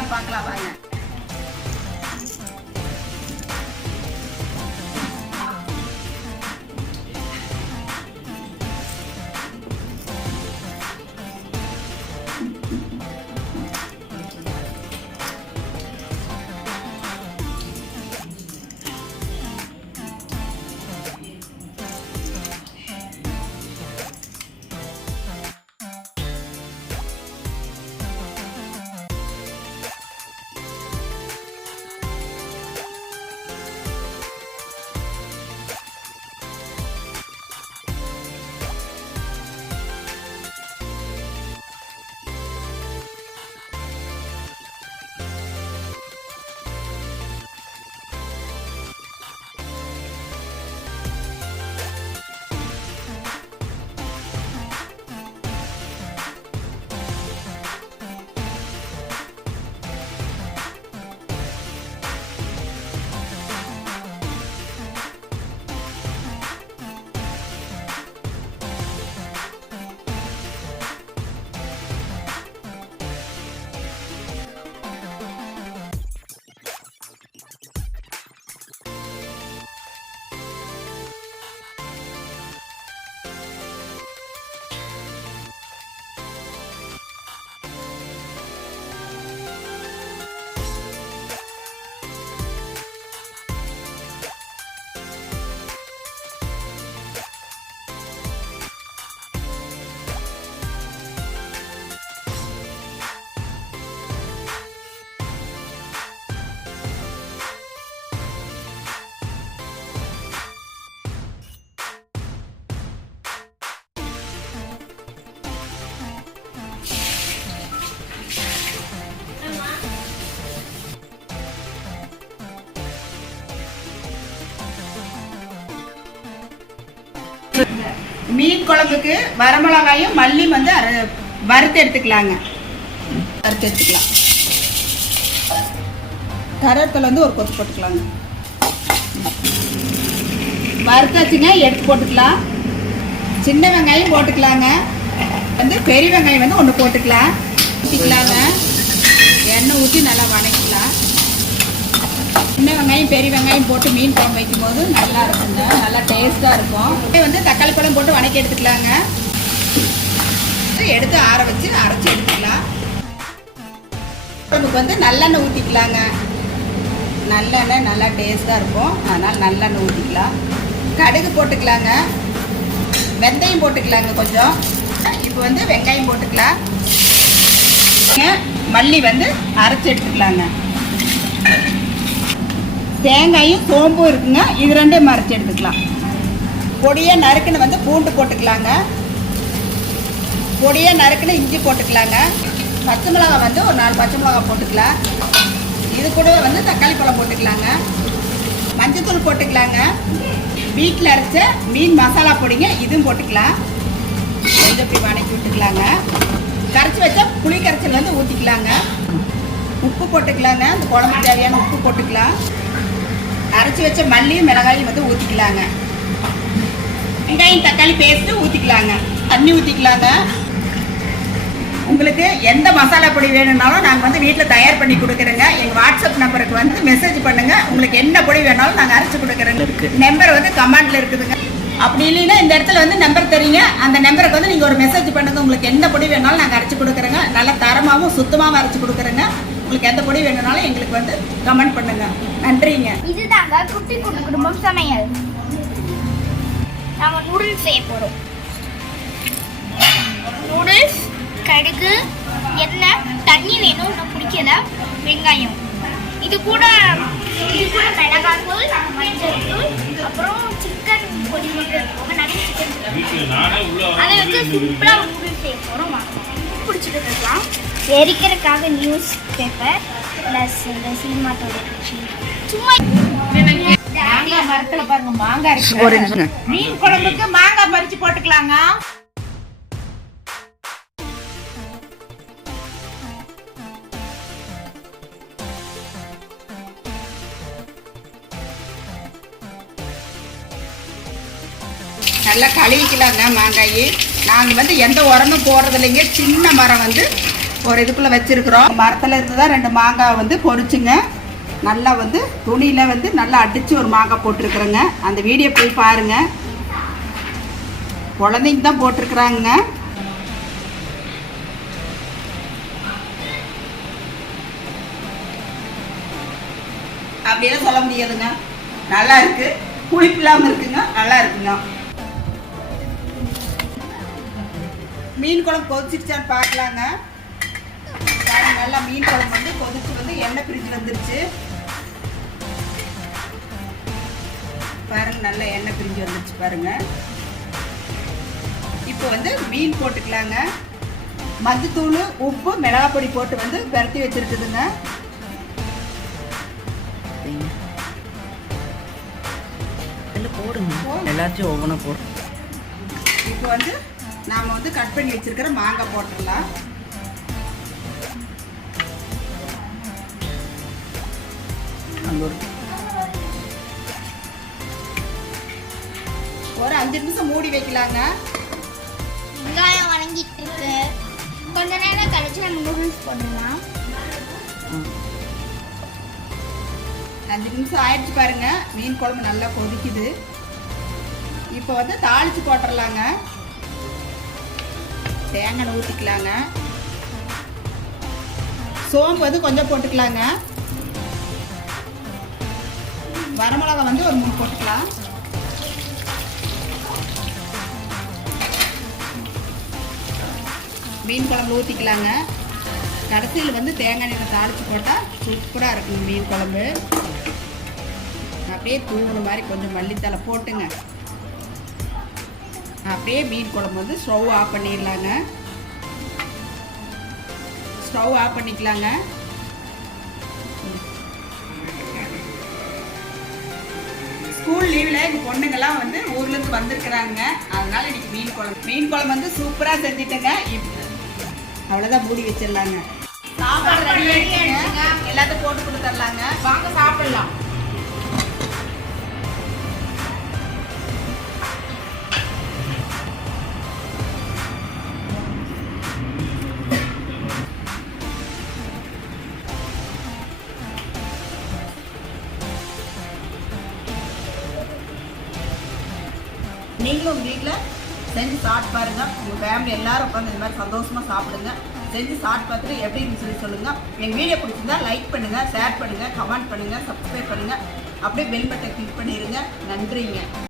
செய்யலாம்னு பார்க்கலாம் வாங்க. மீன் குழம்புக்கு வரமிளகாயும் மல்லி வந்து வறுத்து எடுத்துக்கலாங்க. வறுத்து எடுத்துக்கலாம். கருவேப்பிலை வந்து ஒரு கொத்து போட்டுக்கலாங்க. வறுத்தாச்சுங்க எடுத்து போட்டுக்கலாம். சின்ன வெங்காயம் போட்டுக்கலாங்க. வந்து பெரிய வெங்காயம் வந்து ஒன்று போட்டுக்கலாம். ஊற்றிக்கலாங்க. எண்ணெய் ஊற்றி நல்லா வதக்கிக்கலாம். சின்ன வெங்காயம் பெரிய வெங்காயம் போட்டு மீன் குழம்பு வைக்கும் போது நல்லா இருக்குங்க. நல்லா டேஸ்ட்டாக இருக்கும். வந்து தக்காளி பழம் போட்டு வதக்கி எடுத்துக்கலாங்க. எடுத்து ஆற வச்சு அரைச்சி எடுத்துக்கலாம். குழம்புக்கு வந்து நல்லெண்ணெய் ஊற்றிக்கலாங்க. நல்லெண்ணெய் நல்லா டேஸ்ட்டாக இருக்கும். அதனால் நல்லெண்ணெய் ஊற்றிக்கலாம். கடுகு போட்டுக்கலாங்க. வெந்தயம் போட்டுக்கலாங்க கொஞ்சம். இப்போ வந்து வெங்காயம் போட்டுக்கலாம். மல்லி வந்து அரைச்சி எடுத்துக்கலாங்க. தேங்காயும் சோம்பும் இருக்குங்க. இது ரெண்டையும் மறைச்சி எடுத்துக்கலாம். பொடியாக நறுக்குன்னு வந்து பூண்டு போட்டுக்கலாங்க. பொடியாக நறுக்குன்னு இஞ்சி போட்டுக்கலாங்க. பச்சை மிளகாய் வந்து ஒரு 4 பச்சை மிளகாய் போட்டுக்கலாம். இது கூட வந்து தக்காளி பழம் போட்டுக்கலாங்க. மஞ்சத்தூள் போட்டுக்கலாங்க. வீட்டில் அரைச்ச மீன் மசாலா பொடிங்க இதுவும் போட்டுக்கலாம். கொஞ்சம் இப்படி வதக்கி விட்டுக்கலாங்க. கரைச்சி வச்சா புளி கரைச்சல் வந்து ஊற்றிக்கலாங்க. உப்பு போட்டுக்கலாங்க. அந்த குழம்புக்கு தேவையான உப்பு போட்டுக்கலாம். அரைச்சி வச்ச மல்லியும் மிளகாயும் வந்து ஊற்றிக்கலாங்க. வெங்காயம் தக்காளி பேஸ்ட்டு ஊற்றிக்கலாங்க. தண்ணி ஊற்றிக்கலாங்க. உங்களுக்கு எந்த மசாலா பொடி வேணும்னாலும் நாங்கள் வந்து வீட்டில் தயார் பண்ணி கொடுக்குறோங்க. எங்கள் வாட்ஸ்அப் நம்பருக்கு வந்து மெசேஜ் பண்ணுங்கள். உங்களுக்கு என்ன பொடி வேணாலும் நாங்கள் அரைச்சி கொடுக்குறோங்க. நம்பர் வந்து கமெண்டில் இருக்குதுங்க. அப்படி இல்லைன்னா இந்த இடத்துல வந்து நம்பர் தெரியுங்க. அந்த நம்பருக்கு வந்து நீங்கள் ஒரு மெசேஜ் பண்ணுங்கள். உங்களுக்கு எந்த பொடி வேணாலும் நாங்கள் அரைச்சி கொடுக்குறோங்க. நல்லா தரமாகவும் சுத்தமாகவும் அரைச்சி கொடுக்குறோங்க. உங்களுக்கு எந்த பொடி வேணும்னாலும் எங்களுக்கு வந்து கமெண்ட் பண்ணுங்க. நன்றிங்க. இதுதாங்க குட்டி குட்டி குடும்பம் சமையல். நாம நூடுல்ஸ் செய்ய போறோம். நூடுல்ஸ், கடுகு, எண்ணெய், தண்ணி வேணும். நான் பிடிக்கல. வெங்காயம், இது கூட மிளகாய் தூள், மஞ்சள் தூள், அப்புறம் சிக்கன் பொடி மட்டும் நிறைய சிக்கன் அதை வச்சு சிம்பிளா நூடுல்ஸ் செய்ய போறோம். பிடிச்சிட்டு இருக்கலாம். எரிக்கிறதுக்காக நியூஸ் பேப்பர் ப்ளஸ் இந்த சீமாட்டோட சும்மா மாங்காய் மரத்துல பாருங்க மாங்காய் இருக்கு. மீன் குழம்புக்கு மாங்காய் பறிச்சு போட்டுக்கலாங்க. நல்லா கழுவிக்கலாங்க. மாங்காய் நாங்கள் வந்து எந்த உரமும் போடுறது இல்லைங்க. சின்ன மரம் வந்து ஒரு இதுக்குள்ளே வச்சுருக்குறோம். மரத்தில் இருந்து தான் 2 மாங்காய் வந்து பொரிச்சுங்க. நல்லா வந்து துணியில் வந்து நல்லா அடித்து ஒரு மாங்காய் போட்டிருக்குறேங்க. அந்த வீடியோ போய் பாருங்கள். குழந்தைங்க தான் போட்டிருக்குறாங்க. அப்படியே சொல்ல முடியாதுங்க. நல்லா இருக்கு, புளிப்பு இல்லாமல் இருக்குங்க, நல்லா இருக்குங்க. மீன் குழம்பு கொதிச்சிருச்சான்னு பார்க்கலாங்க. நல்லா மீன் குழம்பு வந்து கொதிச்சு வந்து எண்ணெய் பிரிஞ்சு வந்துருச்சு பாருங்க. நல்லா எண்ணெய் பிரிஞ்சு வந்துருச்சு பாருங்க. இப்போ வந்து மீன் போட்டுக்கலாங்க. மஞ்சத்தூள், உப்பு, மிளகாய் பொடி போட்டு வந்து பரட்டி வச்சிருக்குதுங்க. போடுங்க, எல்லாத்தையும் ஒவ்வொன்றா போடும். இப்போ வந்து நாம் வந்து கட் பண்ணி வச்சிருக்கிற மாங்காய் போட்டுடலாம். ஒரு 5 நிமிஷம் மூடி வைக்கலாங்க. வெங்காயம் வணங்கிட்டு இருக்கு. கொஞ்ச நேரம் கழிச்சு நம்ம நூடுல்ஸ் போடலாம். 5 நிமிஷம் ஆயிடுச்சு பாருங்க. மீன் குழம்பு நல்லா கொதிக்குது. இப்போ வந்து தாளிச்சு போட்டுடலாங்க. தேங்காய் ஊற்றிக்கலாங்க. சோம்பு வந்து கொஞ்சம் போட்டுக்கலாங்க. வரமிளகா வந்து ஒரு 3 போட்டுக்கலாம். மீன் குழம்பு ஊற்றிக்கலாங்க. கடைசியில் வந்து தேங்காய் எண்ணெய் தாளித்து போட்டால் சூப்பராக இருக்குங்க மீன் குழம்பு. அப்படியே தூணு மாதிரி கொஞ்சம் மல்லித்தலை போட்டுங்க. அப்படியே மீன் குழம்பு வந்து ஸ்டவ் ஆஃப் பண்ணிடலாங்க. ஸ்டவ் ஆஃப் பண்ணிக்கலாங்க. ஸ்கூல் லீவில் எங்கள் பொண்ணுங்கள்லாம் வந்து ஊர்லேருந்து வந்திருக்கிறாங்க. அதனால இன்னைக்கு மீன் குழம்பு வந்து சூப்பராக செஞ்சுட்டேங்க. அவ்வளோதான், மூடி வச்சிடலாங்க. சாப்பாடு ரெடி ஆயிடுச்சுங்க. எல்லாத்தையும் போட்டு கொடுத்துடலாங்க. வாங்க சாப்பிடலாம். நீங்களும் வீட்டில் செஞ்சு சாப்பிட்டு பாருங்க. உங்கள் ஃபேமிலி எல்லாரும் உட்காந்து இந்த மாதிரி சந்தோஷமாக சாப்பிடுங்க. செஞ்சு சாப்பிட்டு பார்த்துட்டு எப்படி இருந்துச்சுன்னு சொல்லுங்கள். எங்கள் வீடியோ பிடிச்சிருந்தா லைக் பண்ணுங்கள், ஷேர் பண்ணுங்கள், கமெண்ட் பண்ணுங்கள், சப்ஸ்கிரைப் பண்ணுங்கள். அப்படியே பெல் பட்டன் கிளிக் பண்ணிடுங்க. நன்றிங்க.